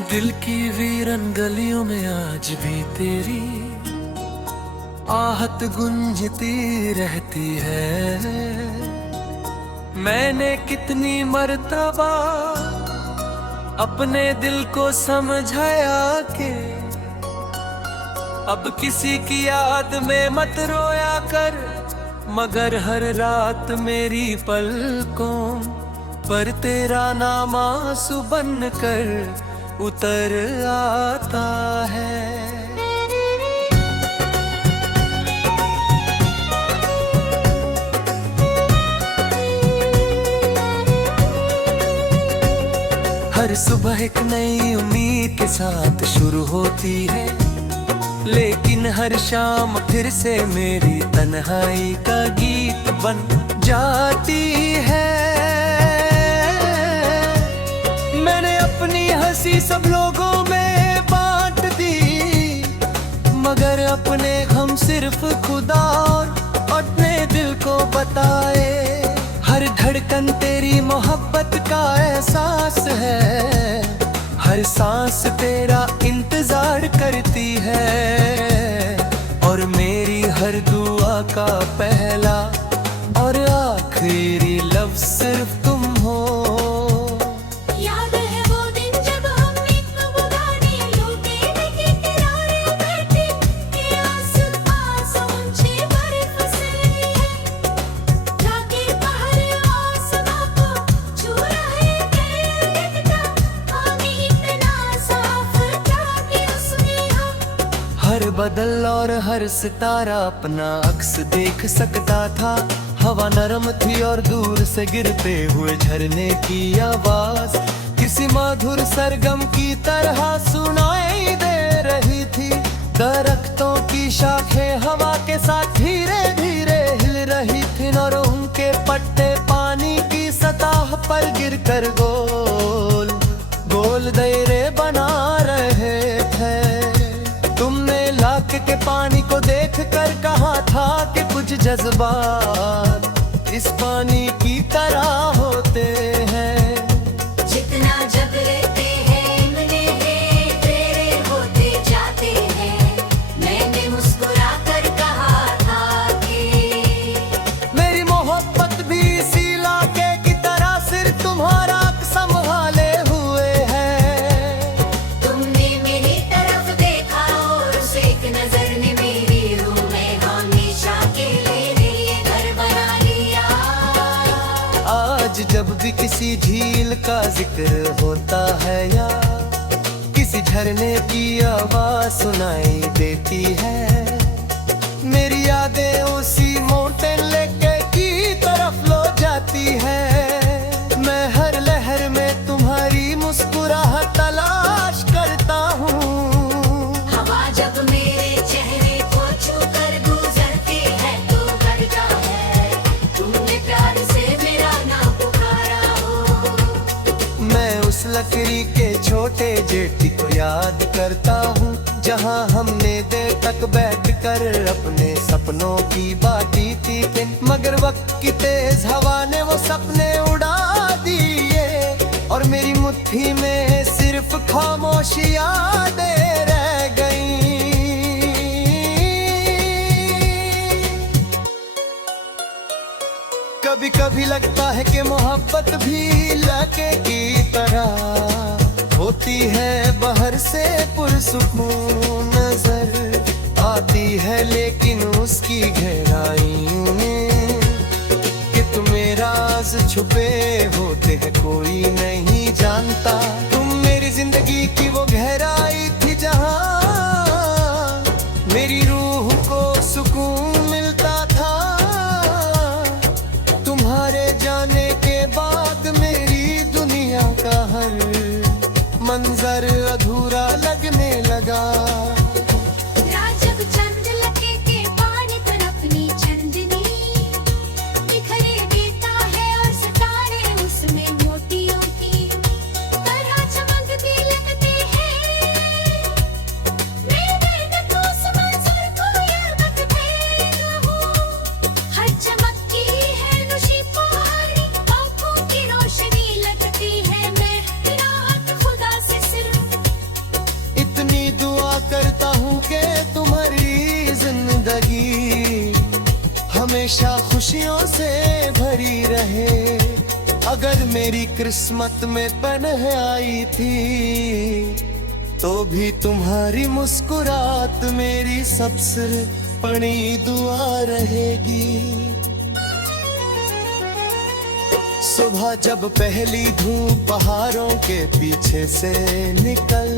दिल की वीरन गलियों में आज भी तेरी आहट गूंजती रहती है। मैंने कितनी मर्तबा अपने दिल को समझाया कि अब किसी की याद में मत रोया कर, मगर हर रात मेरी पलकों पर तेरा नाम आंसू बन कर उतर आता है। हर सुबह एक नई उम्मीद के साथ शुरू होती है, लेकिन हर शाम फिर से मेरी तन्हाई का गीत बन जाती है। मैंने अपनी हंसी सब लोगों में बांट दी, मगर अपने गम सिर्फ खुदा और अपने दिल को बताए। हर धड़कन तेरी मोहब्बत का एहसास है, हर सांस तेरा इंतजार करती है, और मेरी हर दुआ का पहला और आखिरी लफ्ज सिर्फ तुम हो। हर बदल और हर सितारा अपना अक्स देख सकता था। हवा नरम थी और दूर से गिरते हुए झरने की आवाज किसी मधुर सरगम की तरह सुनाई दे रही थी। दरख्तों की शाखें हवा के साथ धीरे धीरे हिल रही थी, और उनके पत्ते पानी की सतह पर गिरकर गोल गोल दायरे बना रहे थे। तुमने लाख के पानी को देख कर कहा था कि कुछ जज्बात इस पानी की तरह होते हैं। जितना जग लेते हैं इनमें तेरे होते जाते हैं। मैंने मुस्कुरा कर कहा था कि मेरी मोहब्बत भी इसी इलाके की तरह सिर्फ तुम्हारा संभाले हुए है। तुमने मेरी तरफ देखा और उस एक नजर ने मेरी रूह में हमेशा के लिए घर बना लिया। आज जब भी किसी झील का जिक्र होता है या किसी झरने की आवाज सुनाई देती है, मेरी यादें उसी माउंटेन लेके की तरफ लो जाती है। मैं हर लहर में तुम्हारी मुस्कुराहट तलाश करता हूँ। हवा जब मेरे चेहरे को छू कर गुजरती है तो करता है तुमने प्यार से मेरा नाम पुकारा हो। मैं उस लकड़ी के छोटे जेटी को याद करता हूँ, जहाँ हमने देर तक बैठकर अपने सपनों की बातें की, मगर वक्त की तेज हवा ने वो सपने उड़ा दिए, और मेरी मुट्ठी में सिर्फ खामोशी यादें रह गईं। कभी कभी लगता है कि मोहब्बत भी लके की तरह होती है, बाहर से पुरसुकून नजर आती है, लेकिन उसकी गहराइयों में कि तुम्हें राज छुपे होते हैं कोई नहीं जानता। तुम मेरी जिंदगी की वो गहराई थी जहाँ मेरी रूह को सुकून मिलता था। तुम्हारे जाने के बाद मेरी दुनिया का हर मंजर अधूरा लगने लगा। जब चंद लगे के पानी पर अपनी चंदनी बिखरे देता है और सितारे उसमें मोतियों की तरह चमकते लगते हैं। मैं दर्द को उस मंजर को याद रखते रहूं। हर चमकती है नशी पहाड़ी आंखों की रोशनी लगती है। मैं राहत खुदा से सिर्फ रहे। अगर मेरी किस्मत में पनह आई थी तो भी तुम्हारी मुस्कुराहट मेरी सबसे बड़ी दुआ रहेगी। सुबह जब पहली धूप पहाड़ों के पीछे से निकल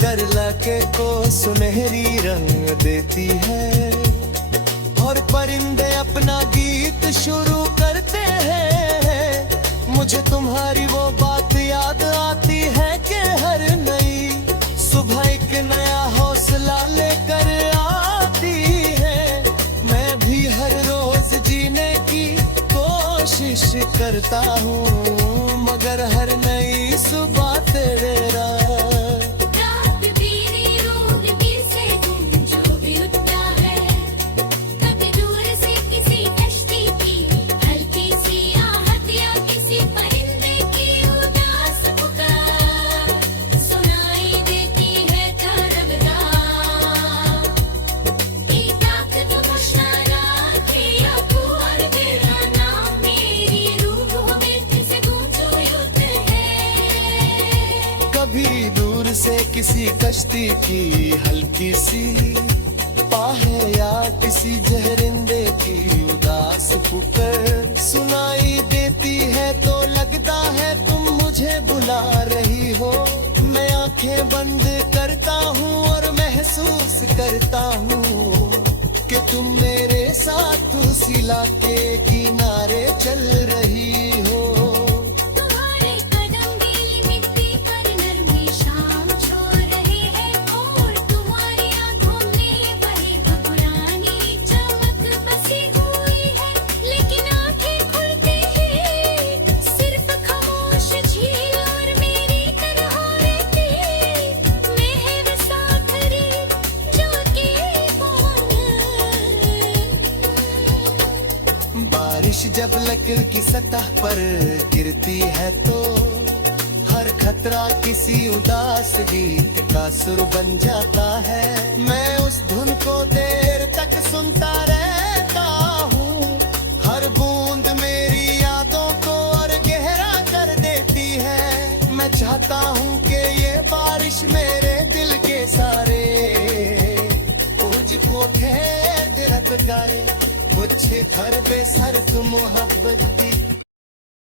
कर लके को सुनहरी रंग देती है और परिंदे अपना गीत शुरू करते हैं, मुझे तुम्हारी वो बात याद आती है कि हर नई सुबह एक नया हौसला लेकर आती है। मैं भी हर रोज जीने की कोशिश करता हूँ, मगर हर नई सुबह तेरे रात तेरी रूह दिल से तुम जो भी उठता है, कभी दूर से किसी कश्ती की हल्की सी आहट या किसी परिंदे की उदास पुकार सुनाई देती है तरब रात की ताकत मुश्किल या पुअर तेरा नाम मेरी रूह में से गूंजो उठे है। कभी दूर से किसी कश्ती की हल्की सी पाहे या किसी जहरिंदे की उदास पुकार सुनाई देती है तो लगता है तुम मुझे बुला रही हो। मैं आंखें बंद करता हूँ और महसूस करता हूँ कि तुम मेरे साथ उस इलाके किनारे चल रही हो। तुम्हारे कदम गीली मिट्टी पर नरमी शाम छोड़ रहे हैं और तुम्हारी आंखों में वही पुरानी चमक बसी हुई है, लेकिन आंखें खुलते ही सिर्फ खामोश झील और मेरी तरह रहती मैं है वो साथरी जो कि बारिश जब लकीर की सतह पर गिरती है तो हर खतरा किसी उदास गीत का सुर बन जाता है। मैं उस धुन को देर तक सुनता रहता हूँ, हर बूंद मेरी यादों को और गहरा कर देती है। मैं चाहता हूँ कि ये बारिश मेरे दिल के सारे मुझको ठहर दे रख करे मुझे घर पे सर तुम मोहब्बत दी